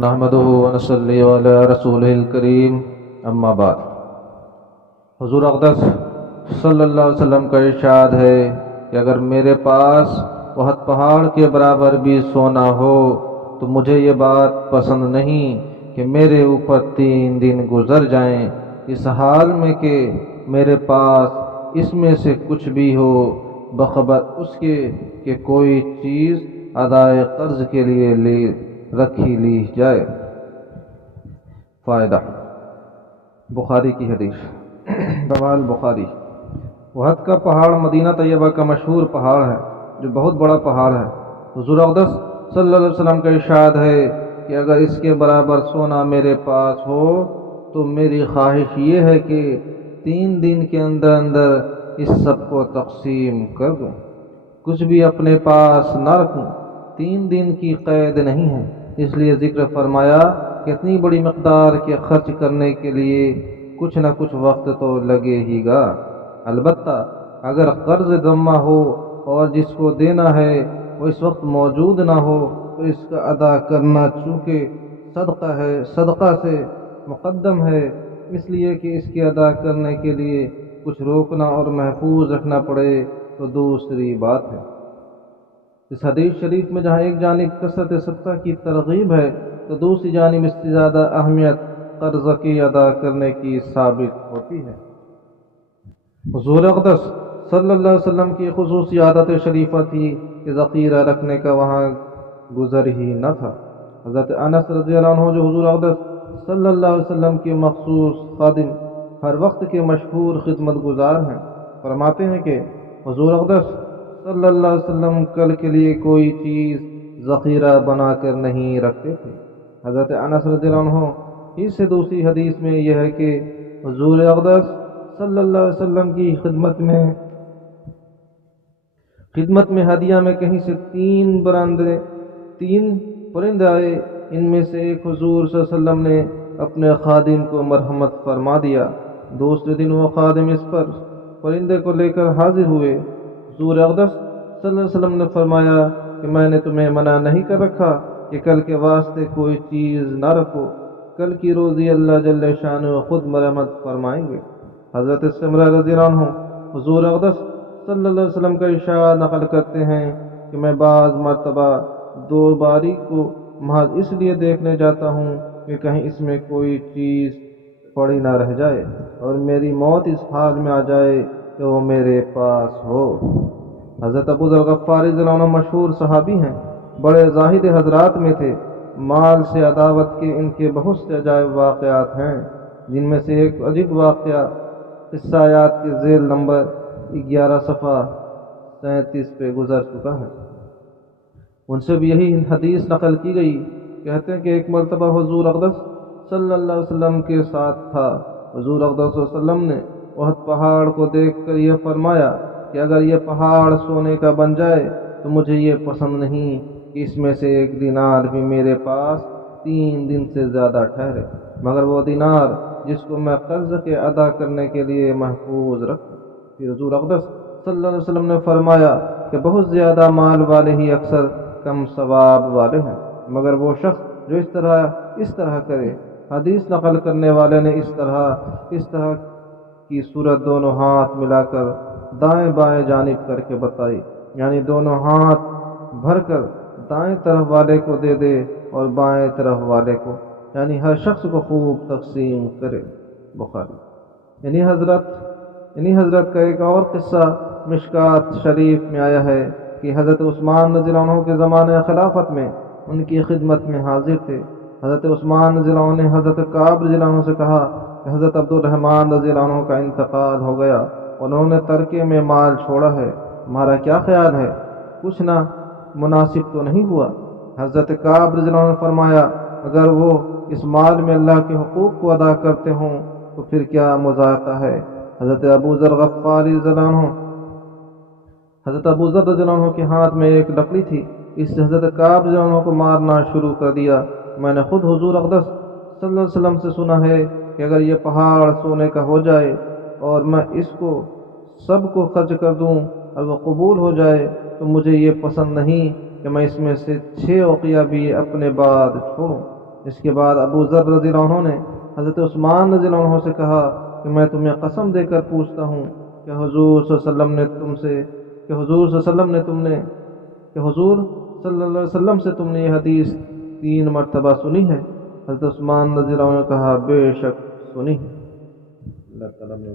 نحمدہ ونصلی علی رسولہ الکریم اما بعد۔ حضور اقدس صلی اللہ علیہ وسلم کا ارشاد ہے کہ اگر میرے پاس احد پہاڑ کے برابر بھی سونا ہو تو مجھے یہ بات پسند نہیں کہ میرے اوپر 3 دن گزر جائیں اس حال میں کہ میرے پاس اس میں سے کچھ بھی ہو بخبر اس کے کہ کوئی چیز ادائے قرض کے لیے رکھی لی جائے۔ فائدہ، بخاری کی حدیث۔ رواه بخاری۔ احد کا پہاڑ مدینہ طیبہ کا مشہور پہاڑ ہے جو بہت بڑا پہاڑ ہے۔ حضور اقدس صلی اللہ علیہ وسلم کا ارشاد ہے کہ اگر اس کے برابر سونا میرے پاس ہو تو میری خواہش یہ ہے کہ 3 دن کے اندر اندر اس سب کو تقسیم کر دوں، کچھ بھی اپنے پاس نہ رکھوں۔ 3 دن کی قید نہیں ہے، اس لیے ذکر فرمایا کہ اتنی بڑی مقدار کے خرچ کرنے کے لیے کچھ نہ کچھ وقت تو لگے ہی گا۔ البتہ اگر قرض ذمہ ہو اور جس کو دینا ہے وہ اس وقت موجود نہ ہو تو اس کا ادا کرنا چونکہ صدقہ سے مقدم ہے، اس لیے کہ اس کے ادا کرنے کے لیے کچھ روکنا اور محفوظ رکھنا پڑے تو دوسری بات ہے۔ اس حدیث شریف میں جہاں ایک جانب کثرت صدقہ کی ترغیب ہے تو دوسری جانب اس سے زیادہ اہمیت قرض کی ادا کرنے کی ثابت ہوتی ہے۔ حضور اقدس صلی اللہ علیہ وسلم کی خصوصی عادت شریفہ تھی کہ ذخیرہ رکھنے کا وہاں گزر ہی نہ تھا۔ حضرت انس رضی اللہ عنہ جو حضور اقدس صلی اللہ علیہ وسلم کے مخصوص خادم ہر وقت کے مشہور خدمت گزار ہیں، فرماتے ہیں کہ حضور اقدس صلی اللہ علیہ وسلم کل کے لیے کوئی چیز ذخیرہ بنا کر نہیں رکھتے تھے۔ حضرت انس رضی اللہ عنہ اس سے دوسری حدیث میں یہ ہے کہ حضور اقدس صلی اللہ علیہ وسلم کی خدمت میں ہدیہ میں کہیں سے 3 پرندے آئے، ان میں سے ایک حضور صلی اللہ علیہ وسلم نے اپنے خادم کو مرحمت فرما دیا۔ دوسرے دن وہ خادم اس پرندے کو لے کر حاضر ہوئے۔ حضور اقدس صلی اللہ علیہ وسلم نے فرمایا کہ میں نے تمہیں منع نہیں کر رکھا کہ کل کے واسطے کوئی چیز نہ رکھو، کل کی روزی اللہ جل شانہ خود مرحمت فرمائیں گے۔ حضرت سمرہ رضی اللہ عنہ حضور اقدس صلی اللہ علیہ وسلم کا ارشاد نقل کرتے ہیں کہ میں بعض مرتبہ 2 باری کو محض اس لیے دیکھنے جاتا ہوں کہ کہیں اس میں کوئی چیز پڑی نہ رہ جائے اور میری موت اس حال میں آ جائے کہ وہ میرے پاس ہو۔ حضرت ابو ذر غفاری رضی اللہ عنہ مشہور صحابی ہیں، بڑے زاہد حضرات میں تھے۔ مال سے عداوت کے ان کے بہت سے عجائب واقعات ہیں، جن میں سے ایک عجیب واقعہ قصہ آیات کے ذیل نمبر 11 صفحہ 37 پہ گزر چکا ہے۔ ان سے بھی یہی حدیث نقل کی گئی۔ کہتے ہیں کہ ایک مرتبہ حضور اقدس صلی اللہ علیہ وسلم کے ساتھ تھا۔ حضور اقدس صلی اللہ علیہ وسلم نے احد پہاڑ کو دیکھ کر یہ فرمایا کہ اگر یہ پہاڑ سونے کا بن جائے تو مجھے یہ پسند نہیں کہ اس میں سے 1 دینار بھی میرے پاس 3 دن سے زیادہ ٹھہرے، مگر وہ دینار جس کو میں قرض کے ادا کرنے کے لیے محفوظ رکھوں۔ پھر حضور اقدس صلی اللہ علیہ وسلم نے فرمایا کہ بہت زیادہ مال والے ہی اکثر کم ثواب والے ہیں، مگر وہ شخص جو اس طرح کرے۔ حدیث نقل کرنے والے نے اس طرح کی صورت دونوں ہاتھ ملا کر دائیں بائیں جانب کر کے بتائی، یعنی دونوں ہاتھ بھر کر دائیں طرف والے کو دے دے اور بائیں طرف والے کو، یعنی ہر شخص کو خوب تقسیم کرے۔ بخاری۔ انہی حضرت کا ایک اور قصہ مشکات شریف میں آیا ہے کہ حضرت عثمان رضی اللہ عنہ کے زمانے خلافت میں ان کی خدمت میں حاضر تھے۔ حضرت عثمان رضی اللہ عنہ نے حضرت کعب رضی اللہ عنہ سے کہا کہ حضرت عبد الرحمن رضی اللہ عنہ کا انتقال ہو گیا، انہوں نے ترکے میں مال چھوڑا ہے، ہمارا کیا خیال ہے؟ کچھ نہ مناسب تو نہیں ہوا؟ حضرت کعب رضی اللہ عنہ نے فرمایا اگر وہ اس مال میں اللہ کے حقوق کو ادا کرتے ہوں تو پھر کیا مذاقہ ہے؟ حضرت ابو ذر غفاری رضی اللہ عنہ کے ہاتھ میں ایک لکڑی تھی، اس سے حضرت کعب رضی اللہ عنہ کو مارنا شروع کر دیا۔ میں نے خود حضور اقدس صلی اللہ علیہ وسلم سے سنا ہے کہ اگر یہ پہاڑ سونے کا ہو جائے اور میں اس کو سب کو خرچ کر دوں اور وہ قبول ہو جائے تو مجھے یہ پسند نہیں کہ میں اس میں سے 6 اوقیہ بھی اپنے بعد چھوڑوں۔ اس کے بعد ابو ذر رضی اللہ عنہ نے حضرت عثمان رضی اللہ عنہ سے کہا کہ میں تمہیں قسم دے کر پوچھتا ہوں کہ حضور صلی اللہ علیہ وسلم نے تم سے کہ حضور صلی اللہ علیہ وسلم نے تم نے کہ حضور صلی اللہ علیہ وسلم سے تم نے یہ حدیث 3 مرتبہ سنی ہے؟ حضرت عثمان رضی اللہ عنہ نے کہا بے شک سنی ہے۔ اللہ تعالیٰ نے